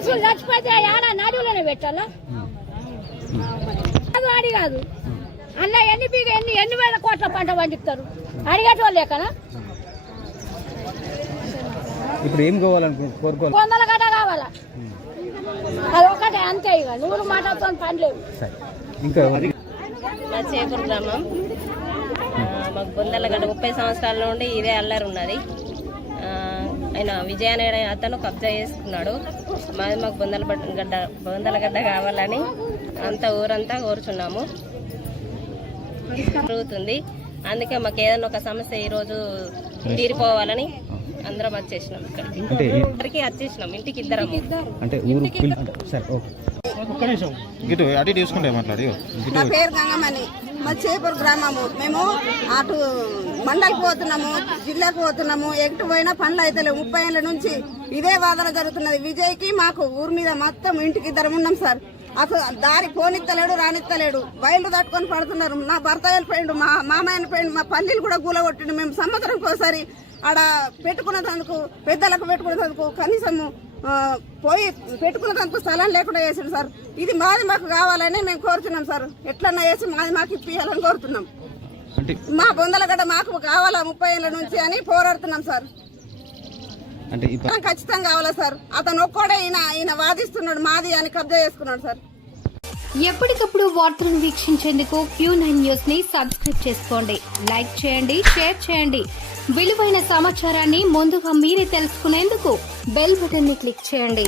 మనుషులు చచ్చిపోతే ఆడ నడువులోనే పెట్టాలా అది అడి కాదు అన్న ఎన్ని వేల కోట్ల పంట పండిస్తారు అడిగేటోళ్ళే కదా. ఇప్పుడు ఏం కోరుకోవాలి? 100 గడ్డ కావాలా అది ఒకటే అంతే. ఇక 100 మాటలతో పని లేవు. ఇంకా మా చేపూరు గ్రామం మాకు బొందలగడ్డ 30 సంవత్సరాల నుండి ఇదే అల్లరి ఉన్నది. ఆయన విజయ అనే అతను కబ్జా చేసుకున్నాడు. మాకు బొందలగడ్డ కావాలని ఊరంతా కోరుచున్నాము. జరుగుతుంది. అందుకే మాకు ఏదైనా ఒక సమస్య ఈరోజు తీరిపోవాలని అందరం వచ్చేసినాం. ఇక్కడికి వచ్చేసినాం ఇంటికి ఇద్దరం. నా పేరు గంగమణి, మా చేపూరు గ్రామము. మేము అటు మండలికి పోతున్నాము, జిల్లాకు పోతున్నాము. ఎటు పోయినా పనులు అయితే 30 ఏళ్ళ నుంచి ఇదే వాదన జరుగుతున్నది. విజయ్కి మాకు ఊరి మీద మొత్తం ఇంటికి ఇద్దరం ఉన్నాం సార్. అసలు దారి పోనిత్తలేడు, రానిత్తలేడు. బయలు తట్టుకొని పడుతున్నారు. నా భర్త వెళ్ళిపోయిండు, మా మామయ్య వెళ్ళిపోయిండు, మా పల్లీలు కూడా గూలగొట్టిండు. మేము సంవత్సరంకి ఒకసారి ఆడ పెట్టుకున్నందుకు పెద్దలకు పెట్టుకున్నందుకు కనీసం పోయి పెట్టుకున్నందుకు స్థలం లేకుండా చేసిండు సార్. ఇది మాది మాకు కావాలని మేము కోరుతున్నాం సార్. ఎట్లన్నా వేసి మాది మాకు ఇప్పియాలని కోరుతున్నాం. మా బొందలగడ్డ మాకు కావాలా 30 ఏళ్ళ నుంచి అని పోరాడుతున్నాం సార్. ఖచ్చితంగా కావాలా సార్. అతను ఒక్కడే ఈయన వాదిస్తున్నాడు, మాది అని కబ్జా చేసుకున్నాడు సార్. ఎప్పటికప్పుడు వార్తలను వీక్షించేందుకు Q9 న్యూస్ ని సబ్స్క్రైబ్ చేసుకోండి, లైక్ చేయండి, షేర్ చేయండి. విలువైన సమాచారాన్ని ముందుగా మీరే తెలుసుకునేందుకు బెల్ బటన్ ని క్లిక్ చేయండి.